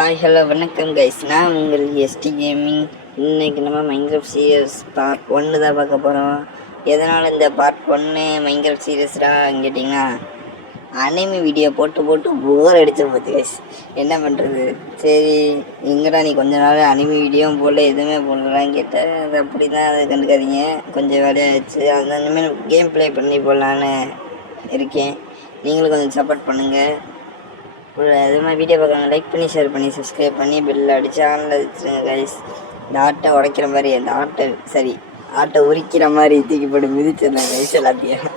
Hi hello வணக்கம் guys, நான் உங்கள் எஸ்டி கேமிங். இன்றைக்கி நம்ம மைன்கிராஃப்ட் சீரியஸ் பார்ட் 1 தான் பார்க்க போகிறோம். எதனால் இந்த பார்ட் 1 மைன்கிராஃப்ட் சீரியஸ்டாக கேட்டிங்கன்னா, அனிமி வீடியோ போட்டு போர் அடித்த போகுது கைஸ். என்ன பண்ணுறது? சரி, எங்கடா நீ கொஞ்ச நாள் அனிமி வீடியோவும் போடல, எதுவுமே போடலான்னு கேட்டால் அது அப்படி தான், அதை கண்டுக்காதீங்க. கொஞ்சம் வேலையாகிடுச்சு, அது இனிமேல் கேம் ப்ளே பண்ணி போடலான்னு இருக்கேன். நீங்களும் கொஞ்சம் சப்போர்ட் பண்ணுங்கள். அது மாதிரி வீடியோ பார்க்குறாங்க, லைக் பண்ணி ஷேர் பண்ணி சப்ஸ்கிரைப் பண்ணி பெல் அடித்து ஆனில் வச்சுருங்க கைஸ். இந்த ஆட்டை உடைக்கிற மாதிரி, அந்த ஆட்டை உரிக்கிற மாதிரி தூக்கி போட்டு மிதிச்சிருந்தேன் கைஸ் எல்லாத்தையும்.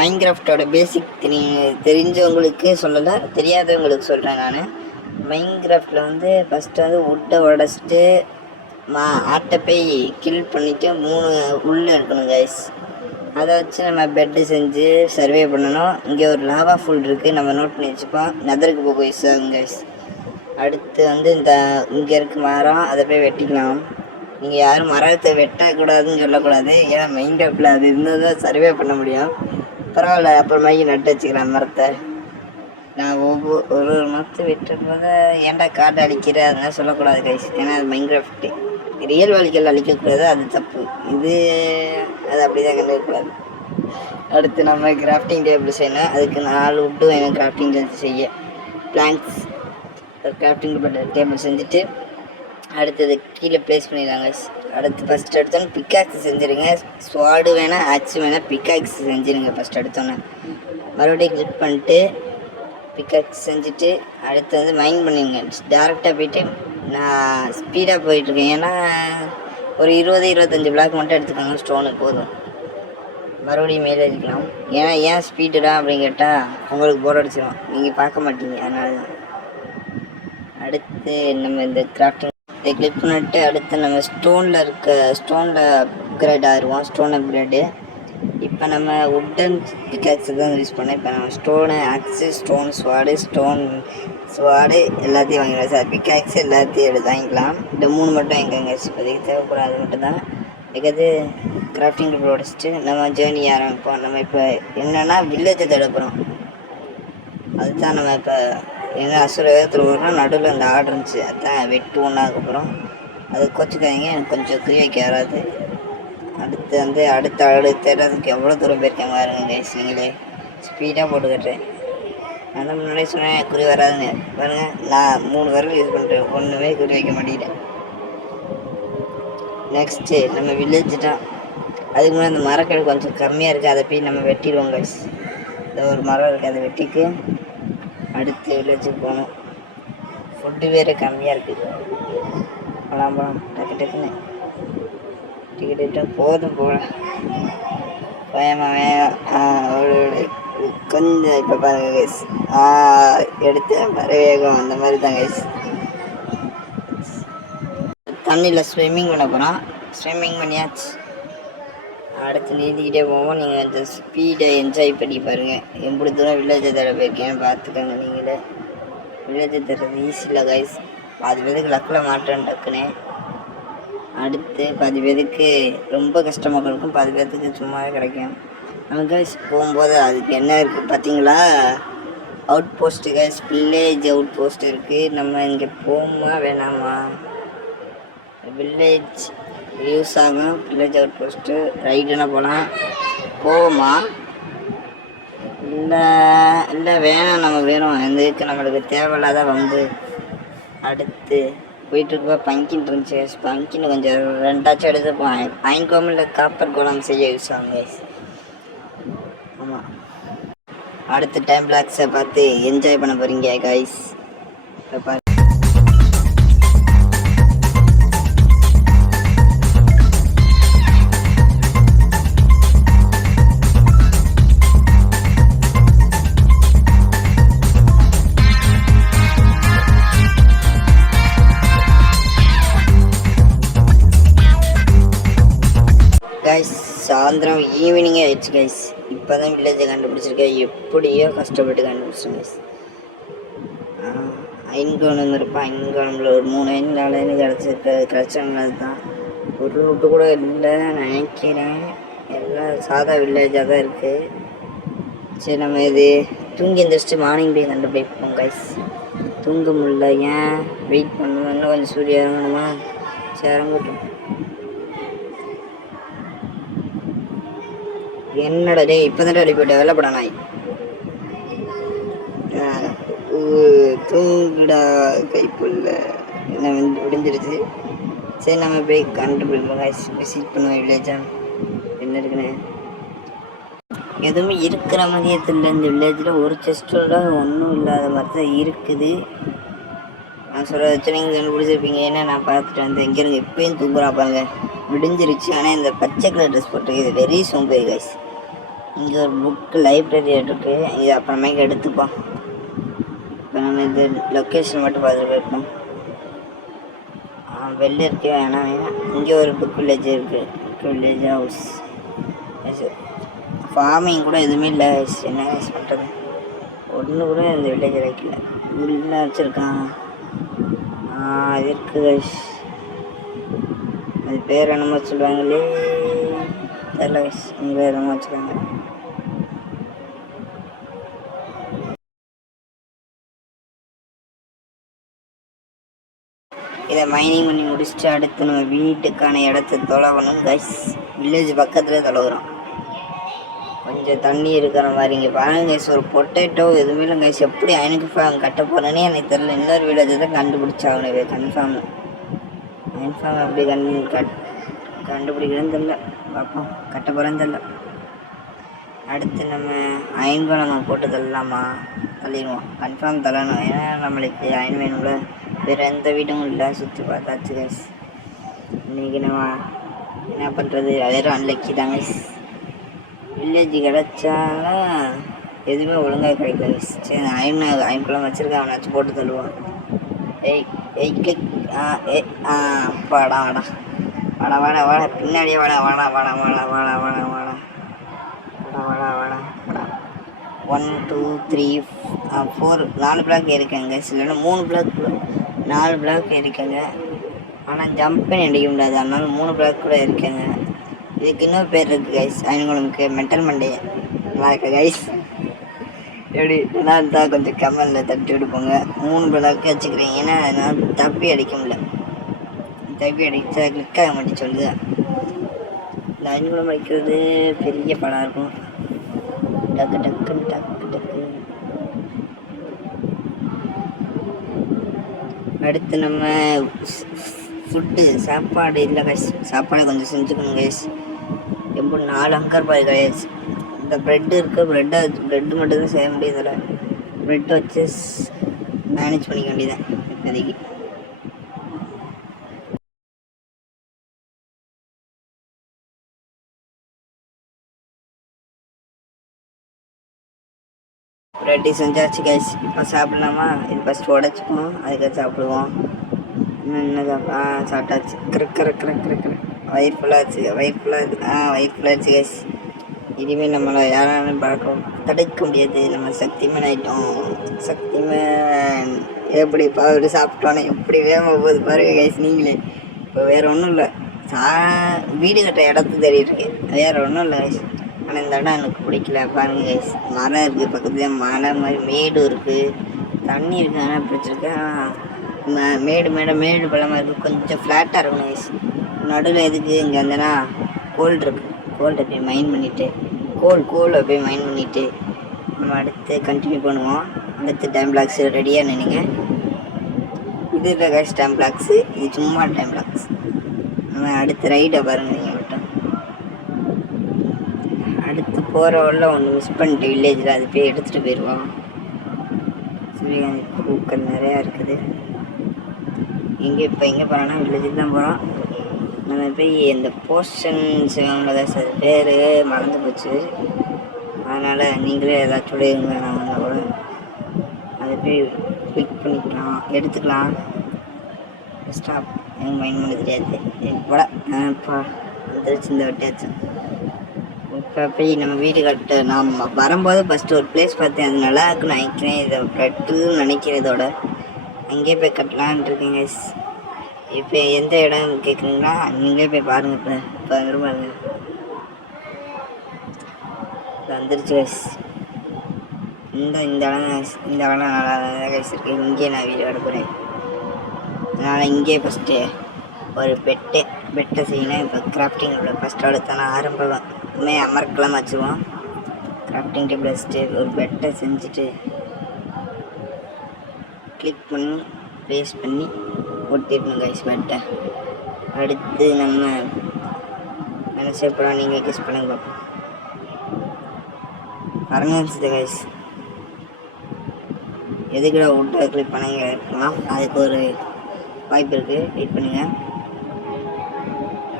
மைன்கிராஃப்டோட பேசிக் தெரிஞ்சவங்களுக்கு சொல்லலை, தெரியாதவங்களுக்கு சொல்கிறேன் நான். மைன்கிராஃப்டில் வந்து ஃபஸ்ட்டு உட்டை உடச்சிட்டு ஆட்டை போய் கில் பண்ணிவிட்டு 3 உள்ளே இருக்கணும் கைஸ். அதை வச்சு நம்ம பெட்டு செஞ்சு சர்வே பண்ணணும். இங்கே ஒரு லாவா ஃபுல் இருக்குது, நம்ம நோட் பண்ணி வச்சுப்போம். நெதருக்கு போக யூஸ் ஆகும் கைஸ். அடுத்து இந்த இங்கே இருக்க மரம், அதை போய் வெட்டிக்கலாம். நீங்கள் யாரும் மரத்தை வெட்டக்கூடாதுன்னு சொல்லக்கூடாது, ஏன்னா மைன்கிராஃப்டில் அது இருந்தால் தான் சர்வே பண்ண முடியும். பரவாயில்ல, அப்புறமாக்கி நட்டு வச்சுக்கலாம் மரத்தை. நான் ஒரு மரத்தை வெட்டுறத ஏன்டா காட்டை அழிக்கிற அதெல்லாம் சொல்லக்கூடாது கைஸ், ஏன்னா அது மைன்கிராஃப்ட். ரியல் வாழ்க்கையில் அழிக்கக்கூடாது, அது தப்பு. அது அப்படி தான் கண்டுக்கூடாது. அடுத்து நம்ம கிராஃப்டிங் டேபிள் செய்யணும். அதுக்கு 4 உட்டு வேணும் கிராஃப்டிங் டேபிள் செய்ய. பிளாங்க்ஸ் கிராஃப்டிங் டேபிள் செஞ்சுட்டு அடுத்தது கீழே ப்ளேஸ் பண்ணிடுறாங்க. அடுத்து ஃபஸ்ட் எடுத்தோன்னே பிக்காக்ஸ் செஞ்சுருங்க. ஸ்வாடு வேணால் ஆக்ஸ் வேணால் பிக்காக்ஸ் செஞ்சுருங்க ஃபஸ்ட் எடுத்தோன்னே. மறுபடியும் கிளிக் பண்ணிட்டு பிக்காக்ஸ் செஞ்சுட்டு அடுத்து மைண்ட் பண்ணிடுங்க. டேரெக்டாக போய்ட்டு நான் ஸ்பீடாக போயிட்டுருக்கேன், ஏன்னா ஒரு 20-25 பிளாக் மட்டும் எடுத்துக்கோங்க, ஸ்டோனு போதும். மறுபடியும் மேலே இருக்கலாம். ஏன் ஸ்பீடுடா அப்படின்னு கேட்டால் உங்களுக்கு போர் அடிச்சிடும், நீங்கள் பார்க்க மாட்டீங்க, அதனால தான். அடுத்து நம்ம இந்த கிராஃப்டிங் இதை கிளிக் பண்ணிட்டு அடுத்து நம்ம ஸ்டோனில் அப்கிரேட் ஆயிடுவோம். Stone upgrade. இப்போ நம்ம உட்டன் பிக்காக்ஸு தான் யூஸ் பண்ணேன். இப்போ நம்ம ஸ்டோனு ஆக்ஸு, ஸ்டோன் ஸ்வாடு எல்லாத்தையும் வாங்கிக்கலாம் சார். பிக்காக்ஸு எல்லாத்தையும் வாங்கிக்கலாம். இந்த 3 மட்டும் எங்கெங்க இப்போதைக்கு தேவைப்படும், அது மட்டும் தான். அதுக்கு கிராஃப்டிங் டேபிள் உடச்சிட்டு நம்ம ஜேர்னி ஆரம்பிப்போம். நம்ம இப்போ என்னென்னா வில்லேஜை தேடப்போகிறோம். அதுதான் நம்ம இப்போ என்ன அசுர வேகத்தில் வரோம். நடுவில் அந்த ஆர்டர் இருந்துச்சு, அதுதான் வெட்டு ஒன்றாக்கப்புறம். அது கோச்சிக்காதீங்க, எனக்கு கொஞ்சம் குறி வைக்க வராது. அடுத்த இடத்துக்கு எவ்வளோ தூரம் போயிருக்கேன் பாருங்க கைஸ், நீங்களே ஸ்பீடாக போட்டு கட்டுறேன். நான் தான் முன்னாடியே சொன்னேன் குறி வராதுன்னு. பாருங்கள், நான் 3 விரல் யூஸ் பண்ணுறேன், ஒன்றுமே குறி வைக்க மாட்டேங்கிட்டேன். நெக்ஸ்ட்டு நம்ம வில்லேஜ் தான். அதுக்கு முன்னாடி அந்த மரக்கடை கொஞ்சம் கம்மியாக இருக்குது, அதை போய் நம்ம வெட்டிடுவோம் கைஸ். இந்த ஒரு மரம் இருக்குது, அதை வெட்டிட்டு அடுத்து வில்லேஜுக்கு போகணும். ஃபுட்டு வேறு கம்மியாக இருக்குது. போகலாம் டக்குன்னு டிக்கெட்டு போதும் போகல கொஞ்சம். இப்போ பாருங்க கைஸ், எடுத்து வேகம் அந்த மாதிரி தான் கைஸ். தண்ணியில் ஸ்விம்மிங் பண்ண போகிறோம். ஸ்விம்மிங் பண்ணியாச்சு. அடுத்து நீந்திக்கிட்டே போவோம். நீங்கள் அந்த ஸ்பீடை என்ஜாய் பண்ணி பாருங்கள். எப்படி தூரம் வில்லேஜை தர போயிருக்கேன்னு பார்த்துக்கோங்க. நீங்களே வில்லேஜை தர்றது ஈஸி இல்லை கைஸ். பாதி பேருக்கு லக்கில் மாட்டேன் டக்குன்னு. அடுத்து பாதி பேருக்கு ரொம்ப கஷ்டமாக இருக்கும், பாதி பேருக்கு சும்மாவே கிடைக்கும். நம்ம கைஸ் போகும்போது அதுக்கு என்ன இருக்குது பார்த்தீங்களா? Out post guys, village out post இருக்குது. நம்ம இங்கே போகுமா வேணாமா? வில்லேஜ் யூஸ் ஆகும். வில்லேஜ் அவுட் போஸ்ட்டு ரைடுன்னா போவோமா? இல்லை வேணாம், நம்ம வேணும். இந்த இதுக்கு நம்மளுக்கு தேவையில்லாத வந்து. அடுத்து போயிட்டுருக்கப்போ பங்கின் இருந்துச்சு. பங்கின்னு கொஞ்சம் 2 எடுத்துப்போம். அயன் கோமில் காப்பர் கோலம் செய்ய யூஸ் ஆகும் கைஸ். ஆமாம், அடுத்த டைம் பிளாக்ஸை பார்த்து என்ஜாய் பண்ண போகிறீங்க கைஸ். இப்போ கைஸ் சாயந்தரம் ஈவினிங்கே ஆயிடுச்சு கைஸ். இப்போ தான் வில்லேஜை கண்டுபிடிச்சிருக்கேன், எப்படியோ கஷ்டப்பட்டு கண்டுபிடிச்சேன் கைஸ். ஐன்கோணம் இருப்பேன். ஐன்கோணமில் ஒரு 3 ஐன் 4 ஐன் கிடச்சவங்க தான். ஒரு ரூட்டு கூட இல்லை நினைக்கிறேன். எல்லாம் சாதா வில்லேஜாக தான் இருக்குது. சரி, நம்ம இது தூங்கி எந்திரிச்சிட்டு மார்னிங் போய் கண்டுபிடிப்போம் கைஸ். தூங்க முடியல, ஏன் வெயிட் பண்ணுவோம், இன்னும் கொஞ்சம் சூரிய இறங்கணுமா, சரி இறங்கட்டும். என்னடா டே இப்போ தான் ரெடி போயிட்ட வெள்ளப்படா நாய். தூங்குடா கைப்புள்ள, என்ன வந்து முடிஞ்சிருச்சு. சரி நம்ம போய் கண்டுபிடிப்போம் கைஸ், விசிட் பண்ணுவோம் வில்லேஜா என்ன இருக்குன்னு. எதுவுமே இருக்கிற மாதிரியே தெரியல இந்த வில்லேஜில். ஒரு செஸ்டோட ஒன்றும் இல்லாத மாதிரி தான் இருக்குது. நான் சொல்ல வச்சு நீங்கள் கண்டுபிடிச்சிருப்பீங்க. ஏன்னா நான் பார்த்துட்டு வந்து எங்கே இருக்கு எப்பயும் தூங்குறா பாருங்க, விடிஞ்சிருச்சு. ஆனால் இந்த பச்சை கலர் ட்ரெஸ் போட்டு இது வெரி சோம்பேறி கைஸ். இங்கே ஒரு புக்கு லைப்ரரி இருக்குது, இது அப்புறமேக்கு எடுத்துப்போம். இப்போ நம்ம இது லொக்கேஷன் மட்டும் பார்த்துட்டு போயிருப்போம். வெளில இருக்கே வேணாம் வேணாம். இங்கே ஒரு புக் வில்லேஜ் இருக்குது, புக் வில்லேஜ் ஹவுஸ். ஃபார்மிங் கூட எதுவுமே இல்லை, என்ன யூஸ் பண்ணுறது, ஒன்று கூட இந்த வில்லேஜ் வைக்கல. உள்ள வச்சுருக்கான் அது இருக்குது. அது பேர் என்னமோ சொல்லுவாங்களே தெரியல கைஸ், இங்கே என்னமோ வச்சுருக்காங்க. இதை மைனிங் பண்ணி முடிச்சுட்டு அடுத்து நம்ம வீட்டுக்கான இடத்த தொலைவணும் கைஸ். வில்லேஜ் பக்கத்தில் தொலைவுறோம். கொஞ்சம் தண்ணி இருக்கிற மாதிரி இங்கே பாருங்க கைஸ். ஒரு பொட்டேட்டோ எதுவுமே இல்லை கைஸ். எப்படி அயனுக்கு கட்ட போகிறேன்னே எனக்கு தெரியல. இன்னொரு வில்லேஜை தான் கண்டுபிடிச்சாகவே கன்ஃபார்ம். எப்படி கண்டுபிடிக்கிறேன்னு தெரில, பார்ப்போம். கட்ட போகிறேன்னு தெரில. அடுத்து நம்ம அயன் நம்ம போட்டு தள்ளலாமா, தள்ளிடுவோம். கன்ஃபார்ம் தள்ளணும், ஏன்னா நம்மளுக்கு அயன் வேணும்ல. வேறு எந்த வீடும் இல்லை, சுற்றி பார்த்தாச்சு கைஸ். இன்றைக்கி நம்ம என்ன பண்ணுறது, வேறு அன்லக்கி தான் கைஸ். வில்லேஜ் கிடச்சாலும் எதுவுமே ஒழுங்காக கிடைக்கல கைஸ். சரி அயன்குள்ளே வச்சுருக்கேன், அவனாச்சும் போட்டு தள்ளுவான். வாடா வாடா வாடா வாடா வாடா, பின்னாடியே வாடா வாடா வாடா வாடா வாடா வாடா வாடா வாடா வாடா வாடா. 1 2 3 4 4 பிளாக் ஏறிக்கங்க. இல்லைன்னா 3 பிளாக், 4 பிளாக் ஏறிக்கங்க. ஆனால் ஜம்ப் பண்ணி அடிக்க முடியாது, அதனால 3 பிளாக் கூட இருக்கேங்க. இதுக்கு இன்னொரு பேர் இருக்குது கைஸ், அவங்களுக்கு மென்டல் மண்டே. நல்லா இருக்கு கைஸ். எப்படி நல்லா இருந்தால் கொஞ்சம் கமெண்டில் தட்டி விடுப்போங்க. 3 பிளாக்கு வச்சுக்கிறேன், ஏன்னா நான் தப்பி அடிக்க முடியல. தப்பி அடிச்சா கிளிக் ஆக மாட்டேன் சொல்லுது. இந்த அயன்குளம் வைக்கிறது பெரிய படம் இருக்கும். டக்கு டக்கு டக்கு டக்கு. அடுத்து நம்ம ஃபுட்டு சாப்பாடு இல்லை கைஸ். சாப்பாடை கொஞ்சம் செஞ்சுக்கணும் கைஸ். எப்படி 4 அங்கர் பாய் கைஸ். இந்த ப்ரெட்டு இருக்குது, ப்ரெட்டு மட்டும்தான் செய்ய முடியுதில்ல. ப்ரெட் வச்சு மேனேஜ் பண்ணிக்க வேண்டியதான் இப்போதைக்கு. ப்ரெட்டி செஞ்சாச்சு கைஸ். இப்போ சாப்பிட்லாமா? இது ஃபஸ்ட்டு உடச்சிப்போம், அதுக்காக சாப்பிடுவோம். இன்னும் என்ன சாப்பிட்டாச்சு. கிரக்கு வயிறு ஃபுல்லாச்சு, வயிறு ஃபுல்லாச்சு கைஸ். இனிமேல் நம்மளை யாராலும் தடுக்க முடியாது. நம்ம சக்திமேன் ஆகிட்டோம். சக்திமேன் எப்படி பவர் சாப்பிட்டோன்னே எப்படி வேகமாக போகுது பாருங்க கைஸ் நீங்களே. இப்போ வேறு ஒன்றும் இல்லை, வீடு கட்ட இடத்து தெரியிருக்கு, வேறு ஒன்றும் இல்லை கைஸ். ஆனால் இந்த இடம் எனக்கு பிடிக்கல பாருங்க கைஸ். மரம் இருக்குது பக்கத்தில், மலை மாதிரி மேடு இருக்குது, தண்ணி இருக்குது. ஆனால் பிடிச்சிருக்கு. மேடு பள்ளமாக இருக்குது, கொஞ்சம் ஃப்ளாட்டாக இருக்கணும் கைஸ். நடுவில் எதுக்கு இங்கே வந்தேன்னா கோல்டு இருக்குது, கோல்டை போய் மைண்ட் பண்ணிவிட்டு கோலை போய் மைண்ட் பண்ணிவிட்டு நம்ம அடுத்து கண்டினியூ பண்ணுவோம். அடுத்து டைம் பிளாக்ஸ் ரெடியாக நினைங்க. இது இல்லை கைஸ் டைம் பிளாக்ஸு, இது சும்மா டைம் பிளாக்ஸ். நம்ம அடுத்து ரைடை பாருங்கள் நீங்கள் மட்டும். அடுத்து போகிற வழியில் ஒன்று மிஸ் பண்ணிட்டு வில்லேஜில், அது போய் எடுத்துகிட்டு போயிடுவோம். சூரியகாந்தி பூக்கள் நிறையா இருக்குது. இப்போ எங்கே போகிறோன்னா வில்லேஜுக்கு தான் போகிறோம். நம்ம போய் இந்த போர்ஷன் செய்வாங்கள சார், பேர் மறந்து போச்சு. அதனால் நீங்களே ஏதாச்சும் சொல்லிடுங்க, நான் வந்தால் கூட அதை போய் கிளிக் பண்ணிக்கலாம், எடுத்துக்கலாம். ஸ்டாப், எனக்கு மைண்ட் பண்ண தெரியாது. எப்படா இப்போ வந்துருச்சு இந்த வட்டியாச்சு. இப்போ போய் நம்ம வீடு கட்ட நாம் வரும்போது ஃபஸ்ட்டு ஒரு பிளேஸ் பார்த்தேன், அது நல்லா இருக்குன்னு நினைக்கிறேன். இதை கட்டுன்னு நினைக்கிறேன். இதோட அங்கேயே போய் கட்டலான் இருக்கேங்க. இப்போ எந்த இடம் கேட்குறீங்களா, நீங்களே போய் பாருங்கள். இப்போ பாருங்க வந்துருச்சு கைஸ். இந்த இடம் நல்லா கைஸ் இருக்குது. இங்கே நான் வீடியோ எடுக்கிறேன். அதனால் இங்கே ஃபஸ்ட்டு ஒரு பெட்டை செய்யணும். இப்போ கிராஃப்டிங் ஃபஸ்ட்டு அடுத்தான ஆரம்பமே அமர்க்கலாம் வச்சுருவோம். கிராஃப்டிங் டேபிள் வச்சுட்டு ஒரு பெட்டை செஞ்சுட்டு கிளிக் பண்ணி ப்ளேஸ் பண்ணி ஒட்டிடணும் கைஸ் பெட்டை. அடுத்து நம்ம என்ன செய்ய போகிறோம் நீங்கள் கெஸ் பண்ணுங்க பார்ப்போம். பரணிச்சுது கைஸ். எதுக்குடா விட்டு கிளிக் பண்ணுங்க இருக்கலாம், அதுக்கு ஒரு வாய்ப்பு இருக்குது, வெயிட் பண்ணுங்கள்.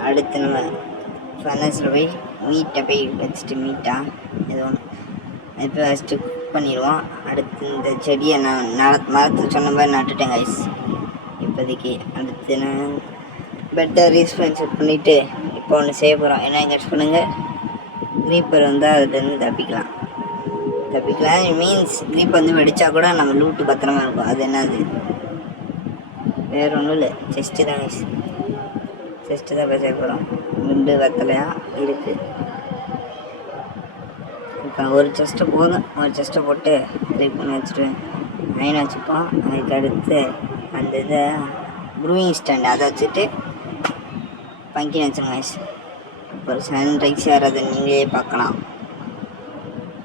அடுத்து நம்ம ஃபர்னஸில் போய் மீட்டை போய் வச்சுட்டு மீட்டாக ஏதோ ஒன்று இப்போ ஃபஸ்ட்டு குக் பண்ணிடுவோம். அடுத்து இந்த செடியை நான் மரத்தை சொன்ன மாதிரி நட்டுட்டேன் கைஸ் இப்போதைக்கு. அடுத்து நான் பெட்டர் ரீஸ்பென்ஸ் பண்ணிவிட்டு இப்போ ஒன்று செய்ய போகிறோம். என்ன கெஸ் பண்ணுங்கள். க்ரீப்பர் வந்தால் அதுலேருந்து தப்பிக்கலாம் மீன்ஸ் க்ரீப் வந்து வெடித்தா கூட நம்ம லூட்டு பத்திரமா இருக்கும். அது என்னது வேறு ஒன்றும் இல்லை, செஸ்ட்டு தான் கைஸ். செஸ்ட்டு தான் பேச போகிறோம். குண்டு வெத்தலையாக இருக்குது. இப்போ ஒரு செஸ்ட்டை போதும், ஒரு செஸ்ட்டை போட்டு க்ரீப் பண்ணி வச்சுருவேன். அயன் வச்சுப்போம். அதுக்கு அடுத்து அந்த இதை ப்ரூயிங் ஸ்டாண்ட் அதை வச்சுட்டு பங்கின்னு வச்சுருங்க கைஸ். ஒரு சன்ரைஸ் வர்றதை நீங்களே பார்க்கலாம்.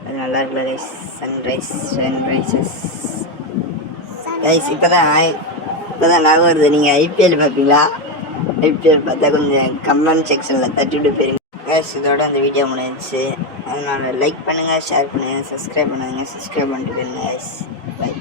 அது நல்லா இருக்குல்ல கைஸ். Sunrisers guys. இப்போ தான் ஞாபகம் வருது. நீங்கள் ஐபிஎல் பார்ப்பீங்களா? ஐபிஎல் பார்த்தா கொஞ்சம் கமெண்ட் செக்ஷனில் தட்டிவிட்டு போயிருங்க கைஸ். இதோட அந்த வீடியோ முடிஞ்சிச்சு. அதனால் லைக் பண்ணுங்கள், ஷேர் பண்ணுங்கள், சப்ஸ்கிரைப் பண்ணிட்டு போயிருங்க கைஸ். பை.